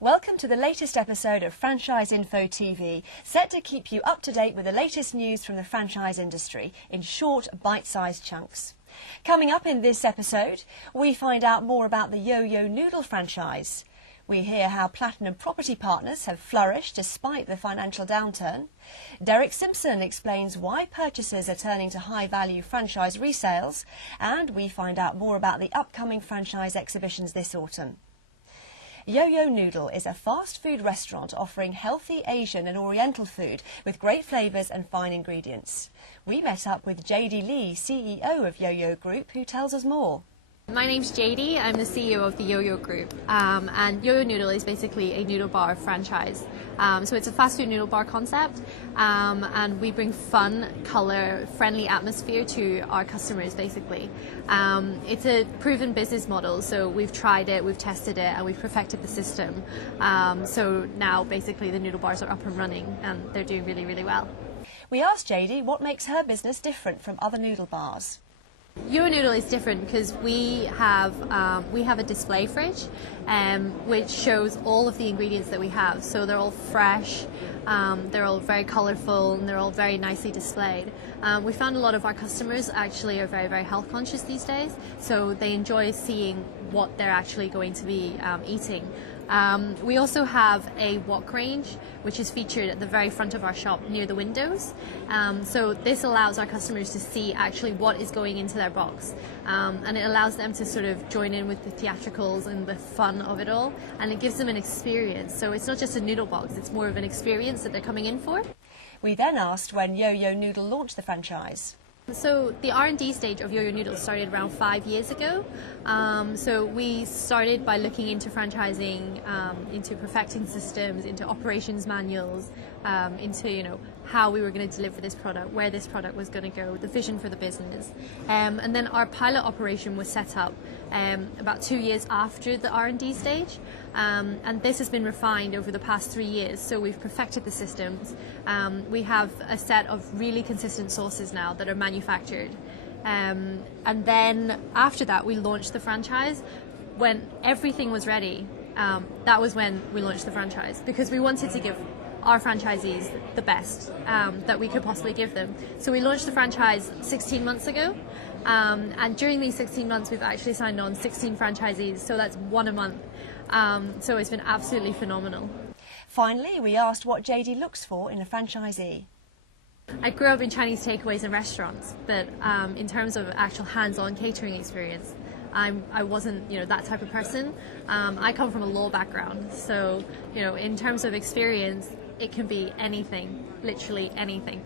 Welcome to the latest episode of FranchiseInfo TV, set to keep you up to date with the latest news from the franchise industry in short, bite-sized chunks. Coming up in this episode, we find out more about the Yo Yo Noodle franchise. We hear how Platinum Property Partners have flourished despite the financial downturn. Derrick Simpson explains why purchasers are turning to high-value franchise resales. And we find out more about the upcoming franchise exhibitions this autumn. Yo Yo Noodle is a fast food restaurant offering healthy Asian and Oriental food with great flavours and fine ingredients. We met up with JD Lee, CEO of Yo Yo Group, who tells us more. My name's JD, I'm the CEO of the Yo Yo Group, and Yo Yo Noodle is basically a noodle bar franchise. So it's a fast food noodle bar concept, and we bring fun, colour, friendly atmosphere to our customers basically. It's a proven business model, so we've tried it, we've tested it, and we've perfected the system. So now basically the noodle bars are up and running and they're doing really, really well. We asked JD what makes her business different from other noodle bars. Yo Yo Noodle is different because we have a display fridge, which shows all of the ingredients that we have. So they're all fresh, they're all very colourful, and they're all very nicely displayed. We found a lot of our customers actually are very, very health conscious these days, so they enjoy seeing what they're actually going to be eating. We also have a wok range, which is featured at the very front of our shop near the windows. So this allows our customers to see actually what is going into their box. And it allows them to sort of join in with the theatricals and the fun of it all. And it gives them an experience. So it's not just a noodle box, it's more of an experience that they're coming in for. We then asked when Yo Yo Noodle launched the franchise. So the R&D stage of Yo Yo Noodle started around 5 years ago. So we started by looking into franchising, into perfecting systems, into operations manuals, into how we were going to deliver this product, where this product was going to go, the vision for the business. And then our pilot operation was set up about 2 years after the R&D stage. And this has been refined over the past 3 years. So we've perfected the systems. We have a set of really consistent sources now that are manufactured. And then after that, we launched the franchise. When everything was ready, that was when we launched the franchise, because we wanted to give our franchisees the best that we could possibly give them. So we launched the franchise 16 months ago. And during these 16 months, we've actually signed on 16 franchisees. So that's one a month. So it's been absolutely phenomenal. Finally, we asked what JD looks for in a franchisee. I grew up in Chinese takeaways and restaurants, but in terms of actual hands-on catering experience, I wasn't that type of person. I come from a law background, so in terms of experience, it can be anything, literally anything.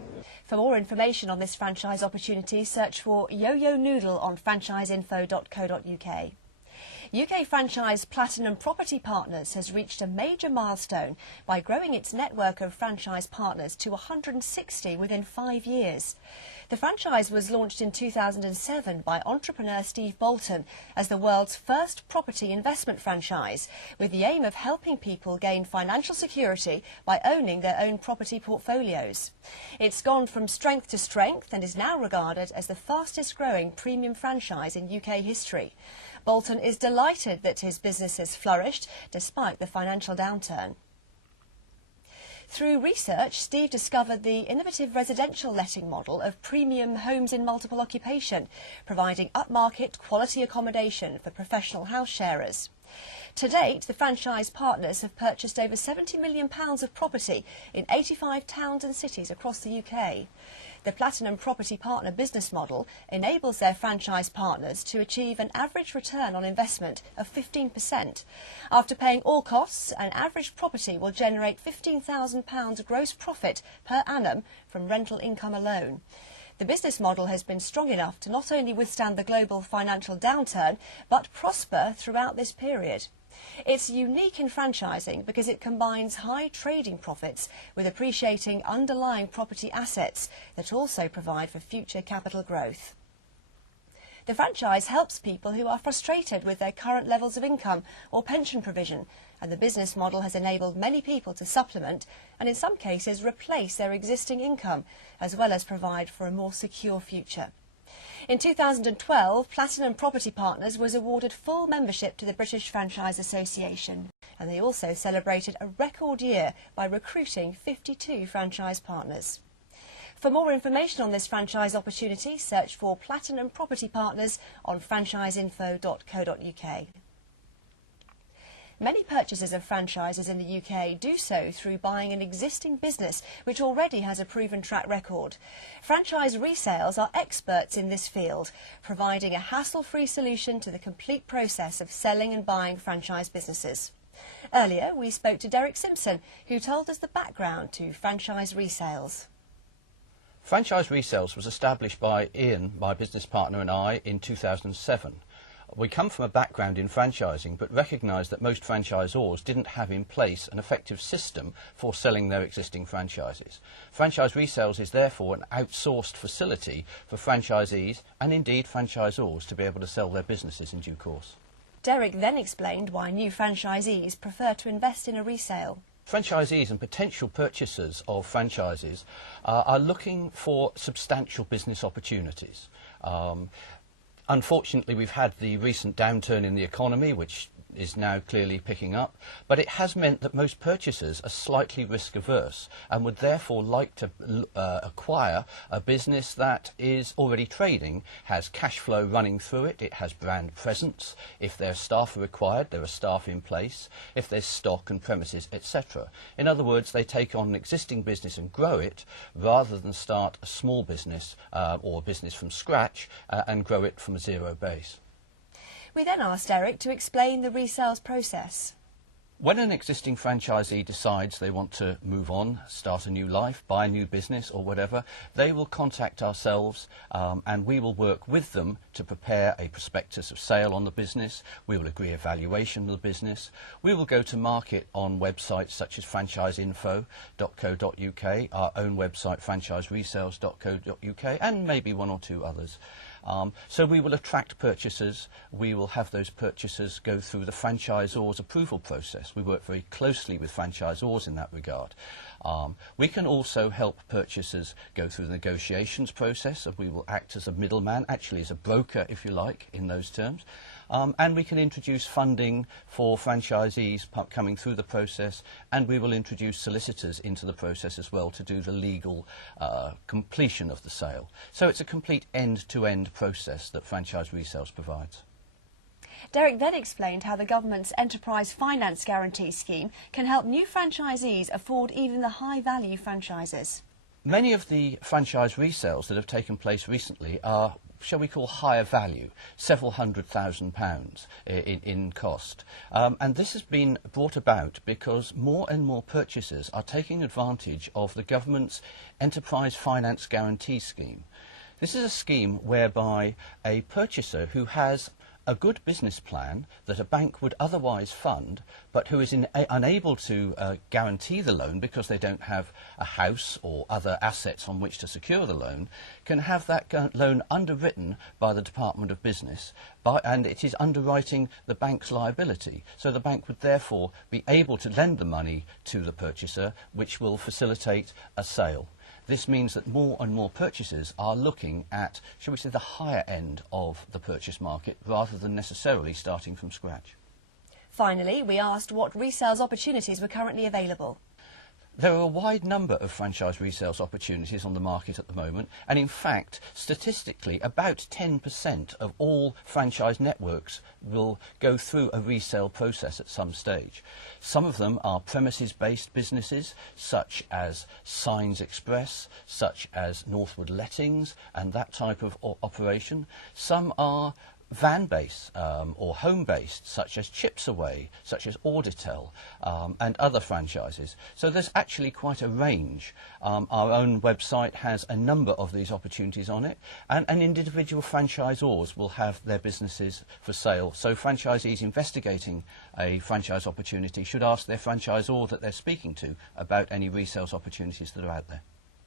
For more information on this franchise opportunity, search for Yo Yo Noodle on franchiseinfo.co.uk. UK franchise Platinum Property Partners has reached a major milestone by growing its network of franchise partners to 160 within 5 years. The franchise was launched in 2007 by entrepreneur Steve Bolton as the world's first property investment franchise, with the aim of helping people gain financial security by owning their own property portfolios. It's gone from strength to strength and is now regarded as the fastest growing premium franchise in UK history. Bolton is delighted that his business has flourished despite the financial downturn. Through research, Steve discovered the innovative residential letting model of premium homes in multiple occupation, providing upmarket quality accommodation for professional house sharers. To date, the franchise partners have purchased over £70 million of property in 85 towns and cities across the UK. The Platinum Property Partner business model enables their franchise partners to achieve an average return on investment of 15%. After paying all costs, an average property will generate £15,000 gross profit per annum from rental income alone. The business model has been strong enough to not only withstand the global financial downturn, but prosper throughout this period. It's unique in franchising because it combines high trading profits with appreciating underlying property assets that also provide for future capital growth. The franchise helps people who are frustrated with their current levels of income or pension provision, and the business model has enabled many people to supplement and in some cases replace their existing income, as well as provide for a more secure future. In 2012, Platinum Property Partners was awarded full membership to the British Franchise Association. And they also celebrated a record year by recruiting 52 franchise partners. For more information on this franchise opportunity, search for Platinum Property Partners on FranchiseInfo.co.uk. Many purchasers of franchises in the UK do so through buying an existing business which already has a proven track record. Franchise Resales are experts in this field, providing a hassle-free solution to the complete process of selling and buying franchise businesses. Earlier, we spoke to Derrick Simpson, who told us the background to Franchise Resales. Franchise Resells was established by Ian, my business partner, and I in 2007. We come from a background in franchising but recognised that most franchisors didn't have in place an effective system for selling their existing franchises. Franchise Resells is therefore an outsourced facility for franchisees and indeed franchisors to be able to sell their businesses in due course. Derrick then explained why new franchisees prefer to invest in a resale. Franchisees and potential purchasers of franchises are looking for substantial business opportunities. Unfortunately, we've had the recent downturn in the economy, which is now clearly picking up, but it has meant that most purchasers are slightly risk averse and would therefore like to acquire a business that is already trading, has cash flow running through it, it has brand presence. If their staff are required, there are staff in place. If there's stock and premises, etc. In other words, they take on an existing business and grow it rather than start a small business or a business from scratch and grow it from a zero base. We then asked Derrick to explain the resales process. When an existing franchisee decides they want to move on, start a new life, buy a new business or whatever, they will contact ourselves and we will work with them to prepare a prospectus of sale on the business. We will agree a valuation of the business. We will go to market on websites such as FranchiseInfo.co.uk, our own website FranchiseResales.co.uk, and maybe one or two others. So we will attract purchasers, we will have those purchasers go through the franchisor's approval process. We work very closely with franchisors in that regard. We can also help purchasers go through the negotiations process, and we will act as a middleman, actually as a broker if you like, in those terms. And we can introduce funding for franchisees coming through the process, and we will introduce solicitors into the process as well to do the legal completion of the sale. So it's a complete end-to-end process that Franchise Resales provides. Derrick then explained how the government's Enterprise Finance Guarantee Scheme can help new franchisees afford even the high-value franchises. Many of the franchise resales that have taken place recently are, shall we call, higher value, several £100,000 in cost. And this has been brought about because more and more purchasers are taking advantage of the government's Enterprise Finance Guarantee Scheme. This is a scheme whereby a purchaser who has a good business plan that a bank would otherwise fund, but who is unable to guarantee the loan because they don't have a house or other assets on which to secure the loan, can have that loan underwritten by the Department of Business, and it is underwriting the bank's liability. So the bank would therefore be able to lend the money to the purchaser, which will facilitate a sale. This means that more and more purchasers are looking at, shall we say, the higher end of the purchase market rather than necessarily starting from scratch. Finally, we asked what resales opportunities were currently available. There are a wide number of franchise resales opportunities on the market at the moment, and in fact, statistically, about 10% of all franchise networks will go through a resale process at some stage. Some of them are premises-based businesses, such as Signs Express, such as Northwood Lettings, and that type of operation. Some are van-based or home-based, such as Chips Away, such as Auditel, and other franchises. So there's actually quite a range. Our own website has a number of these opportunities on it, and individual franchisors will have their businesses for sale. So franchisees investigating a franchise opportunity should ask their franchisor that they're speaking to about any resales opportunities that are out there.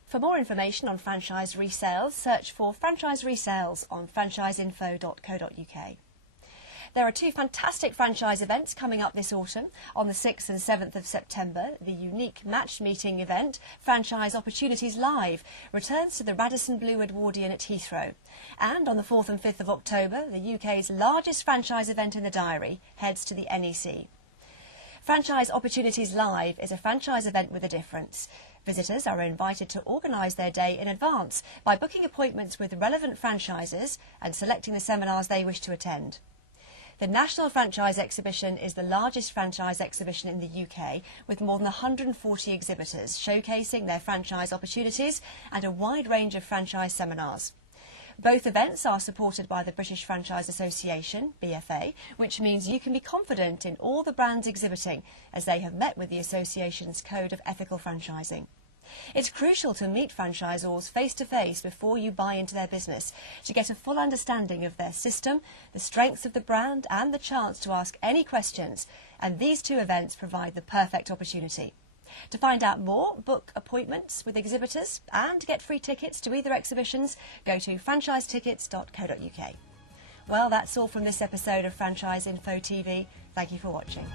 For more information on franchise resales, search for Franchise Resales on FranchiseInfo.co.uk. There are two fantastic franchise events coming up this autumn. On the 6th and 7th of September, the unique match meeting event, Franchise Opportunities Live, returns to the Radisson Blu Edwardian at Heathrow. And on the 4th and 5th of October, the UK's largest franchise event in the diary heads to the NEC. Franchise Opportunities Live is a franchise event with a difference. Visitors are invited to organise their day in advance by booking appointments with relevant franchises and selecting the seminars they wish to attend. The National Franchise Exhibition is the largest franchise exhibition in the UK, with more than 140 exhibitors showcasing their franchise opportunities and a wide range of franchise seminars. Both events are supported by the British Franchise Association, BFA, which means you can be confident in all the brands exhibiting, as they have met with the association's Code of Ethical Franchising. It's crucial to meet franchisors face-to-face before you buy into their business to get a full understanding of their system, the strengths of the brand and the chance to ask any questions, and these two events provide the perfect opportunity. To find out more, book appointments with exhibitors and get free tickets to either exhibitions, go to franchisetickets.co.uk. Well, that's all from this episode of Franchise Info TV. Thank you for watching.